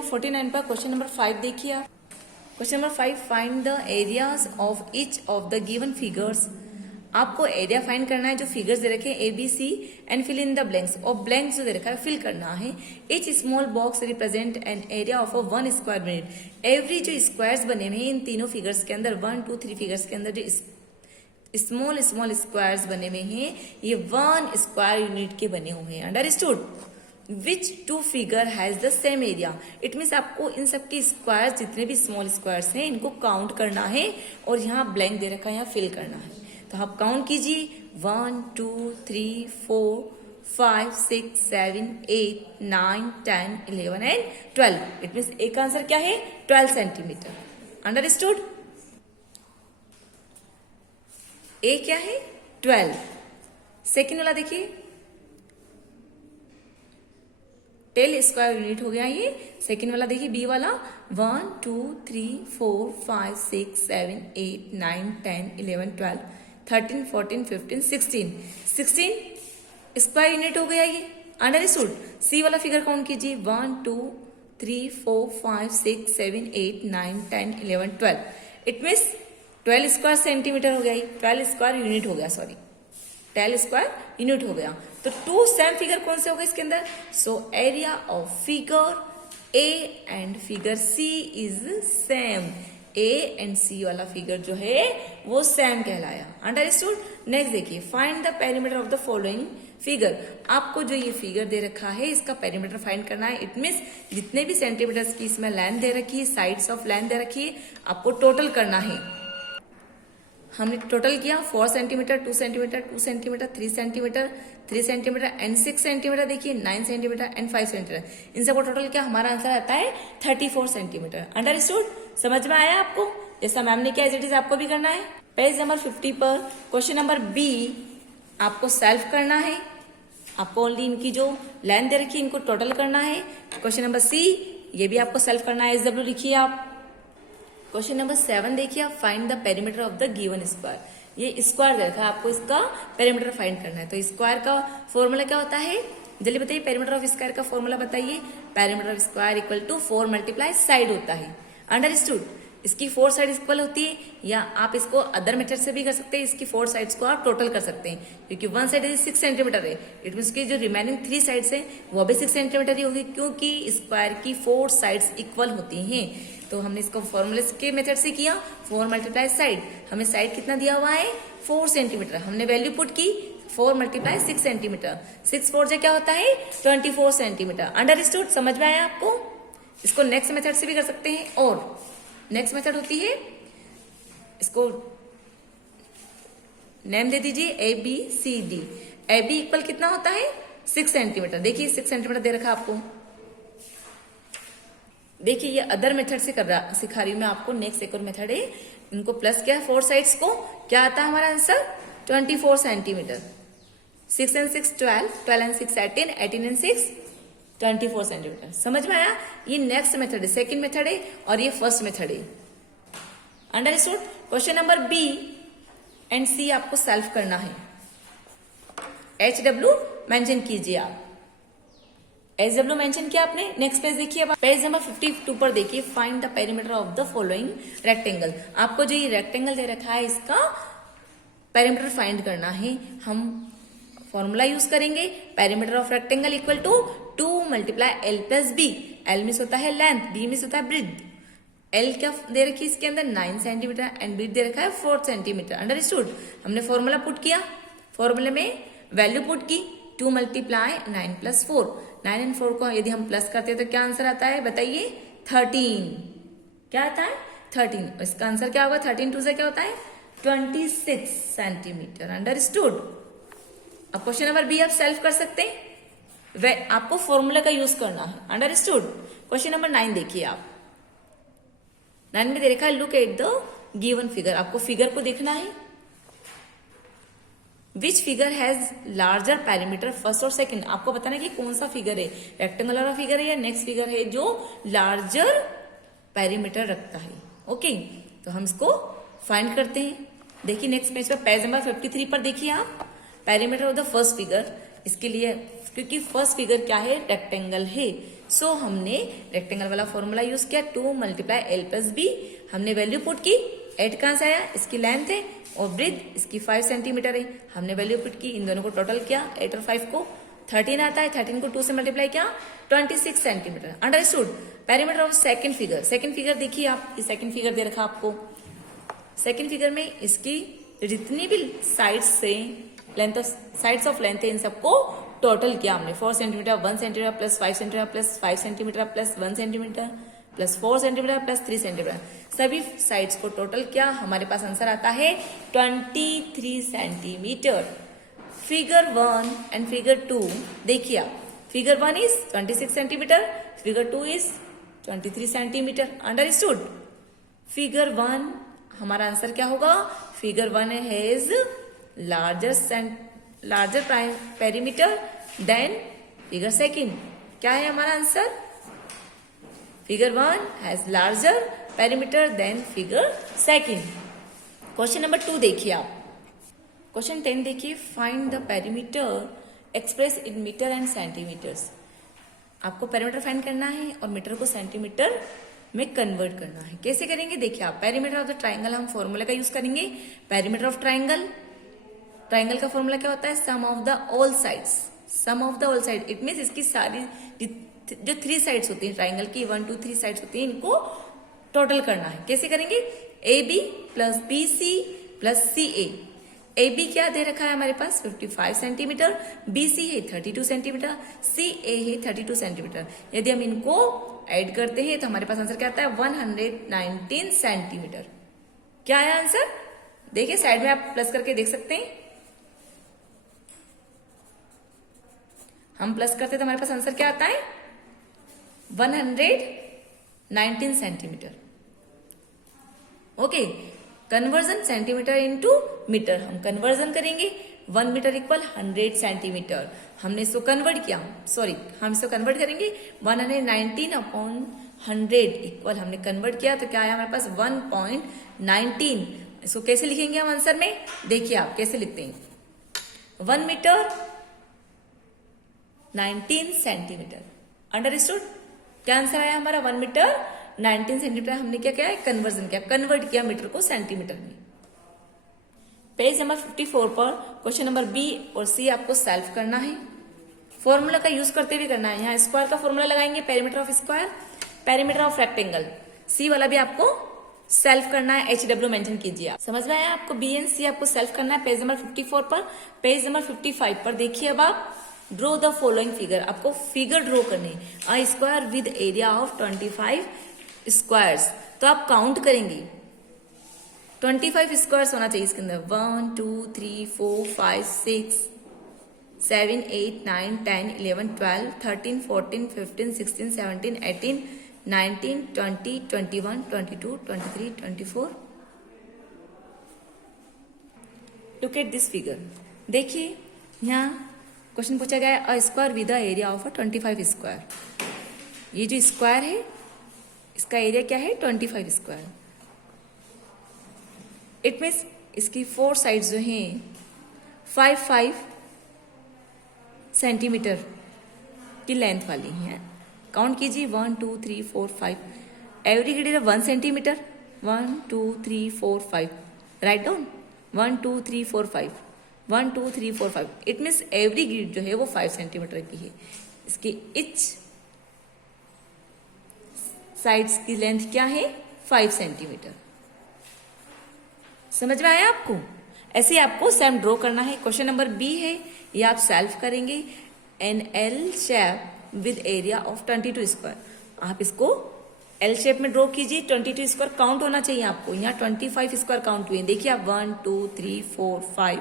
Number 49 पर question number 5 देखिए आप। Question number 5, find the areas of each of the given figures. आपको area find करना है जो फिगर्स दे रखे हैं A B C and fill in the blanks, और ब्लैंक्स जो दे रखा है फिल करना है। Each small box represent an area of 1 square metre. Every जो स्क्वायर्स बने हुए हैं इन तीनों फिगर्स के अंदर, 1 2 3 फिगर्स के अंदर जो स्मॉल स्मॉल स्क्वायर्स बने हुए हैं ये 1 स्क्वायर यूनिट के बने हुए हैं। Understood? Which two figure has the same area. It means आपको इन सबके स्क्वायर्स, जितने भी स्मॉल स्क्वायर्स हैं, इनको काउंट करना है और यहाँ ब्लैंक दे रखा है, यहाँ फिल करना है। तो आप काउंट कीजिए 1 2 3 4 5 6 7 8 9 10 11 एंड 12। इट मीन्स एक आंसर क्या है? 12 सेंटीमीटर। अंडरस्टूड? ए क्या है? 12। सेकेंड वाला देखिए, 10 स्क्वायर यूनिट हो गया ये। सेकेंड वाला देखिए बी वाला, 1 2 3 4 5 6 7 8 9 10 11 12 13 14 15 16 स्क्वायर यूनिट हो गया ये। अंडरस्टूड? सी वाला फिगर काउंट कीजिए 1 2 3 4 5 6 7 8 9 10 11 12। इट मीन्स 12 स्क्वायर सेंटीमीटर हो गया ये, 12 स्क्वायर यूनिट हो गया, सॉरी 12 स्क्वायर यूनिट हो गया। तो 2 सेम फिगर कौन से हो गए इसके अंदर? So area of figure A and figure C is same. A and C वाला फिगर जो है वो सेम कहलाया। अंडरस्टूड? नेक्स्ट देखिए, find the perimeter of the following figure. आपको जो ये फिगर दे रखा है इसका पेरीमीटर फाइंड करना है। इट मीन्स जितने भी सेंटीमीटर की इसमें लेंथ दे रखी है, साइड्स ऑफ लेंथ दे रखी है, आपको टोटल करना है। हमने टोटल किया 4 centimetre, 2 centimetre, 2 centimetre, 3 centimetre, 3 centimetre and 6 centimetre, देखिए 9 सेंटीमीटर एंड 5 सेंटीमीटर। इन सबको टोटल किया, हमारा आंसर आता है 34 सेंटीमीटर। अंडरस्टूड? समझ में आया आपको? जैसा मैम ने किया एज इट इज आपको भी करना है। पेज नंबर 50 पर क्वेश्चन नंबर बी आपको सेल्फ करना है। आपको ओनली इनकी जो लेंथ दे रखी है इनको टोटल करना है। क्वेश्चन नंबर सी ये भी आपको सेल्फ करना है, SW लिखिए आप। क्वेश्चन नंबर 7 देखिए आप, find the perimeter of the given square. ये स्क्वायर दे रखा है, आपको इसका पेरीमीटर फाइंड करना है। तो स्क्वायर का फॉर्मूला क्या होता है? जल्दी बताइए, पेरीमीटर ऑफ स्क्वायर का फॉर्मूला बताइए। Perimeter of square equal to 4 multiply side होता है। अंडरस्टूड? इसकी 4 साइड इक्वल होती है, या आप इसको अदर मेथड से भी कर सकते हैं। इसकी 4 साइड्स को आप टोटल कर सकते हैं, क्योंकि 1 साइड 6 सेंटीमीटर है। इट मीन की जो रिमेनिंग 3 साइड्स है वो भी 6 सेंटीमीटर ही होगी, क्योंकि स्क्वायर की 4 साइड्स इक्वल होती हैं। तो हमने इसको फॉर्मूले के मेथड से किया, 4 मल्टीप्लाई साइड। हमें साइड कितना दिया हुआ है? 4 सेंटीमीटर। हमने वैल्यू पुट की 4 मल्टीप्लाई 6 सेंटीमीटर। 6 4 क्या होता है? 24 सेंटीमीटर। अंडरस्टूड? समझ में आया आपको? इसको नेक्स्ट मेथड से भी कर सकते हैं, और नेक्स्ट मेथड होती है, इसको नेम दे दीजिए ABCD। AB इक्वल कितना होता है? 6 सेंटीमीटर। देखिए 6 सेंटीमीटर दे रखा आपको। देखिए ये अदर मेथड से सिखा रही हूं मैं आपको। नेक्स्ट एक और मेथड है, इनको प्लस किया 4 साइड्स को, क्या आता है हमारा answer? 24 centimetre. 6 and 6 12, 12 and 6 18, 18 and 6 24 centimetre. समझ में आया? ये नेक्स्ट मेथड है, सेकंड मेथड है, और ये फर्स्ट मेथड है। Understood? Question number B and C आपको सेल्फ करना है। HW मेंशन कीजिए आप। SW मेंशन किया आपने। नेक्स्ट पेज देखिए, पेज नंबर 52 पर देखिए, find the perimeter of the following rectangle. आपको जो ये रेक्टेंगल दे रखा है इसका पेरीमीटर फाइंड करना है। हम फॉर्मूला यूज करेंगे, perimeter of rectangle equal to 2 multiply L plus B। L मिस होता है लेंथ, B मिस होता है ब्रेड्थ। L क्या दे रखी है इसके अंदर? 9 सेंटीमीटर एंड ब्रेड्थ दे रखा है 4 सेंटीमीटर। अंडरस्टूड? हमने फॉर्मूला पुट किया, फॉर्मूले में वैल्यू पुट की 2 मल्टीप्लाई 9 प्लस 4। 9 एंड 4 को यदि हम प्लस करते हैं तो क्या आंसर आता है? बताइए। 13। क्या आता है? 13। इसका आंसर क्या होगा? 13 2 से क्या होता है? 26 सेंटीमीटर। अंडरस्टूड? अब क्वेश्चन नंबर बी आप सेल्फ कर सकते हैं, वह आपको फॉर्मूला का यूज करना है। अंडरस्टूड? क्वेश्चन नंबर 9 देखिए आप। 9 में दे रखा है, look at the given figure. आपको फिगर को देखना है। Which figure has larger perimeter, first और सेकंड। आपको बताना है कि कौन सा फिगर है, रेक्टेंगल वाला फिगर है या नेक्स्ट फिगर है जो लार्जर पेरीमीटर रखता है। ओके, तो हम इसको फाइंड करते हैं। देखिए नेक्स्ट पेज पर, पेज नंबर 53 पर देखिए आप, perimeter of the first figure. इसके लिए, क्योंकि फर्स्ट फिगर क्या है? रेक्टेंगल है। सो हमने रेक्टेंगल वाला फॉर्मूला यूज किया 2 मल्टीप्लाई एल प्लस बी। हमने वैल्यू पुट की, एट कहां से आया, इसकी लेंथ है और ब्रेथ इसकी 5 सेंटीमीटर है। हमने वैल्यू पुट की, इन दोनों को टोटल किया, 8 और 5 को 13 आता है, 13 को 2 से मल्टीप्लाई किया 26 centimetre. Understood. Perimeter of second figure, second figure देखिए आप, ये सेकंड फिगर दे रखा आपको। सेकंड फिगर में इसकी जितनी भी साइड्स से length of sides of length है इन सबको टोटल किया हमने। 4 centimetre 1 centimetre plus 5 centimetre plus 5 centimetre plus 1 centimetre plus 4 centimetre plus 3 centimetre, सभी साइड्स को टोटल किया। हमारे पास आंसर आता है 23 सेंटीमीटर। फिगर 1 एंड फिगर 2 देखिए आप, figure 1 is 26 centimetre, figure 2 is 23 centimetre. Understood. Figure 1 हमारा आंसर क्या होगा, figure 1 has larger perimeter than figure second. क्या है हमारा answer, figure 1 has larger perimeter than figure second. Question number 2 देखिए आप, क्वेश्चन 10 देखिए, find the perimeter express in metre and centimetres. आपको पेरीमीटर फाइंड करना है और मीटर को सेंटीमीटर में कन्वर्ट करना है। कैसे करेंगे देखिए आप, पेरीमीटर ऑफ द ट्राइंगल हम फॉर्मूला का यूज करेंगे। पेरीमीटर ऑफ ट्राइंगल, ट्राइंगल का फॉर्मूला क्या होता है, sum of the all sides, sum of the all side. It means इसकी सारी जो 3 साइड्स होती है ट्राइंगल की, 1 2 3 साइड्स होती है, इनको टोटल करना है। कैसे करेंगे, A B plus B C plus C A B क्या दे रखा है हमारे पास 55 सेंटीमीटर, बी सी है 32 सेंटीमीटर, सी ए है 32 सेंटीमीटर। यदि हम इनको ऐड करते हैं तो हमारे पास आंसर क्या आता है 119 सेंटीमीटर। क्या है आंसर, देखिए साइड में आप प्लस करके देख सकते हैं। हम प्लस करते तो हमारे पास आंसर क्या आता है 119 centimetre. Okay, conversion centimetre into metre, हम कन्वर्जन करेंगे। 1 मीटर इक्वल 100 सेंटीमीटर। हमने इसको कन्वर्ट किया, सॉरी हम इसको कन्वर्ट करेंगे 119 अपॉन 100 इक्वल हमने कन्वर्ट किया तो क्या आया हमारे पास 1.19। इसको कैसे लिखेंगे हम आंसर में, देखिए आप कैसे लिखते हैं, 1 मीटर 19 सेंटीमीटर। अंडरस्टूड। क्या आंसर आया हमारा 1 मीटर 19 सेंटीमीटर। हमने क्या किया है, कन्वर्जन किया, कन्वर्ट किया मीटर को सेंटीमीटर में। पेज नंबर 54 पर क्वेश्चन नंबर बी और सी आपको सॉल्व करना है। फॉर्मूला का यूज करते हुए करना है। यहाँ स्क्वायर का फॉर्मूला लगाएंगे, perimeter of square, perimeter of rectangle. C वाला भी आपको सेल्फ करना है, HW मेंशन कीजिए आप। समझ में आया आपको, बी एंड सी आपको सेल्फ करना है पेज नंबर 54 पर। पेज नंबर 55 पर देखिए अब आप, ड्रॉ द फॉलोइंग फिगर, आपको फिगर ड्रॉ करनी है। A square with area of 25 squares, तो आप काउंट करेंगे 25 स्क्वायर्स होना चाहिए इसके अंदर। 1 2 3 4 5 6 7 8 9 10 11 12 13 14 15 16 17 18 19 20 21 22 23 24। Look at this figure. देखिए यहाँ क्वेश्चन पूछा गया है, a square with the area of 25 square. ये जो स्क्वायर है इसका एरिया क्या है 25 स्क्वायर। इट मीन्स इसकी 4 साइड्स जो हैं 5 सेंटीमीटर की लेंथ वाली हैं। काउंट कीजिए 1 2 3 4 5, एवरी ग्रिड है 1 centimetre. 1 2 3 4 5, write down 1 2 3 4 5, 1 2 3 4 5। It means every grid जो है वो 5 सेंटीमीटर की है। इसकी इच साइड्स की लेंथ क्या है 5 सेंटीमीटर। समझ में आया आपको, ऐसे आपको सेम ड्रॉ करना है। क्वेश्चन नंबर बी है, ये आप सॉल्व करेंगे। An L shape with area of 22 square, आप इसको एल शेप में ड्रॉ कीजिए। 22 स्क्वायर काउंट होना चाहिए आपको, यहाँ 25 स्क्वायर काउंट हुए। देखिए आप 1 2 3 4 5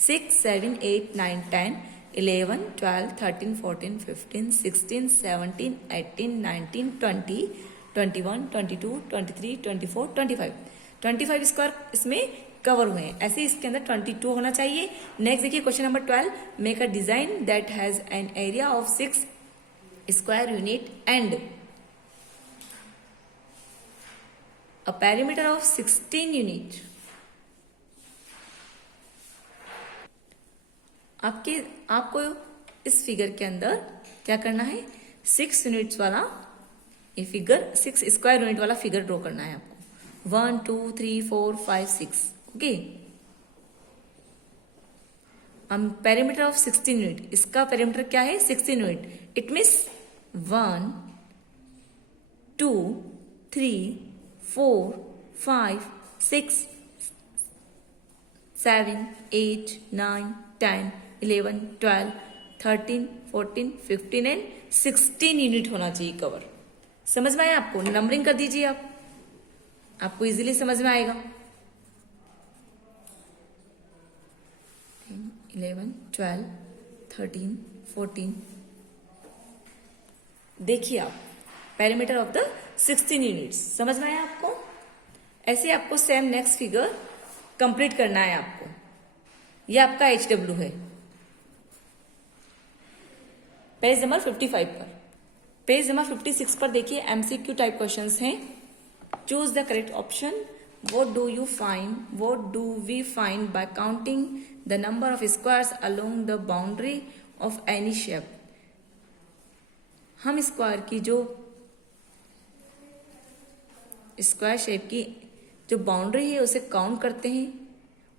6 7 8 9 10 11 12 13 14 15 16 17 18 19 20 21 22 23 24 25 स्क्वायर इसमें कवर हुए हैं। ऐसे इसके अंदर 22 होना चाहिए। नेक्स्ट देखिए question number 12, make a design that has an area of 6 square unit and a perimeter of 16 unit. आपको इस फिगर के अंदर क्या करना है, 6 यूनिट्स वाला ये फिगर, 6 स्क्वायर यूनिट वाला फिगर ड्रॉ करना है आपको। 1 2 3 4 5 6। ओके, पेरीमीटर ऑफ 16 यूनिट, इसका पेरीमीटर क्या है 16 unit. It means 1 2 3 4 5 6 7 8 9 10 11 12 13 14 15 and 16 unit होना चाहिए कवर। समझ में आया आपको? नंबरिंग कर दीजिए आप, आपको इजीली समझ में आएगा। 11 12 13 14। देखिए आप पेरीमीटर ऑफ द 16 यूनिट्स, समझ में आया आपको? ऐसे आपको सेम नेक्स्ट फिगर कंप्लीट करना है आपको। ये आपका HW है, पेज नंबर 55 पर। पेज नंबर 56 पर देखिए MCQ टाइप क्वेश्चंस हैं। Choose the correct option. What do you find? What do we find by counting the number of squares along the boundary of any shape? हम square की जो square shape की जो boundary है उसे count करते हैं,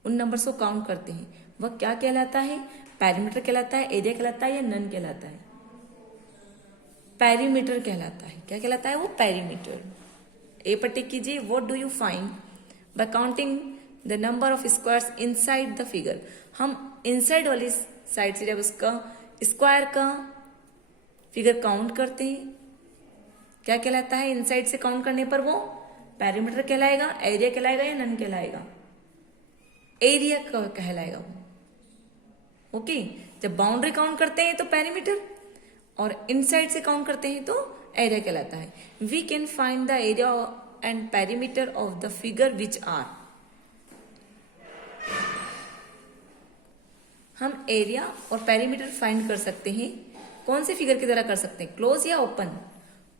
उन नंबर्स को काउंट करते हैं। वह क्या कहलाता है? पेरीमीटर कहलाता है, एरिया कहलाता है या नन कहलाता है? पेरीमीटर कहलाता है। क्या कहलाता है वो? पेरीमीटर। ए पर टिक कीजिए। What do you find by counting the number of squares inside the figure. हम इनसाइड वाली साइड से जब उसका स्क्वायर का फिगर काउंट करते हैं, क्या कहलाता है? इनसाइड से काउंट करने पर वो पेरीमीटर कहलाएगा, एरिया कहलाएगा या नन कहलाएगा? एरिया कहलाएगा वो। ओके, जब बाउंड्री काउंट करते हैं तो पेरीमीटर, और इनसाइड से काउंट करते हैं तो एरिया कहलाता है। We can find the area and perimeter of the figure which are. हम एरिया और पेरीमीटर फाइंड कर सकते हैं। कौन से फिगर के द्वारा कर सकते हैं? क्लोज या ओपन?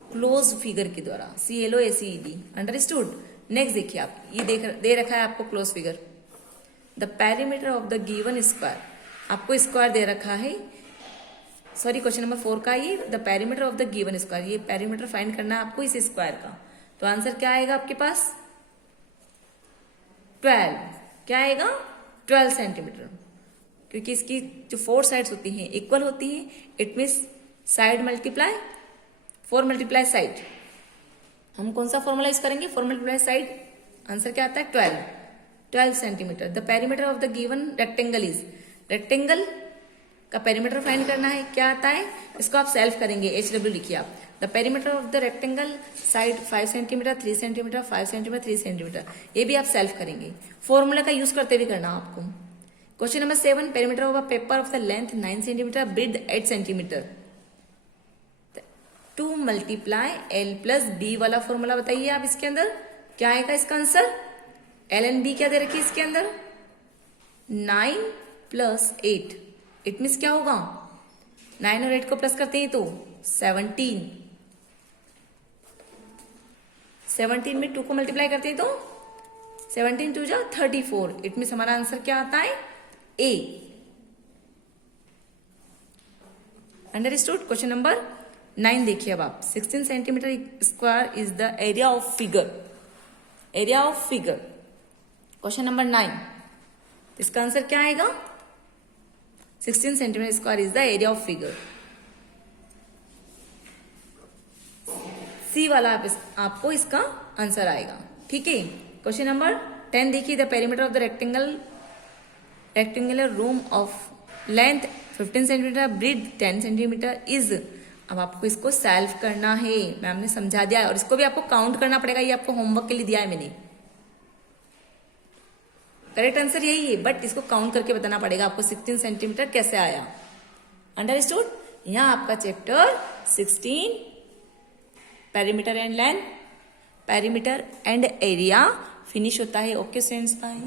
क्लोज फिगर के द्वारा। CLOSED। अंडरस्टूड? नेक्स्ट देखिए आप, ये दे रखा है आपको close figure. The perimeter of the given square, आपको स्क्वायर दे रखा है। सॉरी, क्वेश्चन नंबर 4 का ये the perimeter of the given square, ये पेरीमीटर फाइंड करना है आपको इस स्क्वायर का। तो आंसर क्या आएगा आपके पास? 12। क्या आएगा? 12 सेंटीमीटर। क्योंकि इसकी जो 4 साइड्स होती हैं इक्वल होती हैं, it means side multiply 4 multiply side. हम कौन सा फॉर्मूला यूज करेंगे? 4 मल्टीप्लाई साइड। आंसर क्या आता है? 12 centimetre. The perimeter of the given rectangle is, rectangle का पेरीमीटर फाइंड करना है। क्या आता है? इसको आप सेल्फ करेंगे। HW लिखिए आप। The perimeter of the rectangle side 5 centimetre 3 centimetre 5 centimetre 3 centimetre. ये भी आप सेल्फ करेंगे, फॉर्मूला का यूज करते हुए करना आपको। Question number 7, perimeter of a paper of the length 9 centimetre, breadth 8 centimetre. 2 multiply L plus B वाला फॉर्मूला बताइए आप। इसके अंदर क्या आएगा इसका आंसर? L एंड B क्या दे रखी है इसके अंदर? 9 प्लस 8। इट मीन्स क्या होगा? 9 और 8 को प्लस करते हैं तो 17। 17 में 2 को मल्टीप्लाई करते हैं तो 17 2 जा 34। इट मीन्स हमारा आंसर क्या आता है? A। अंडरस्टूड? क्वेश्चन नंबर 9 देखिए अब आप। 16 centimetre square is the area of figure. Area of figure, question number 9। इसका आंसर क्या आएगा? 16 centimetre square is the area of figure. C वाला आपको इसका आंसर आएगा। ठीक है। क्वेश्चन नंबर 10 देखिए। The perimeter of the rectangular room of length 15 centimetre, breadth 10 centimetre is. अब आपको इसको सॉल्व करना है, मैम ने समझा दिया है, और इसको भी आपको काउंट करना पड़ेगा। ये आपको होमवर्क के लिए दिया है मैंने। करेक्ट आंसर यही है, बट इसको काउंट करके बताना पड़ेगा आपको 16 सेंटीमीटर कैसे आया। अंडरस्टूड? यहाँ आपका chapter 16 perimeter and length, perimeter and area finish होता है। Okay students, bye.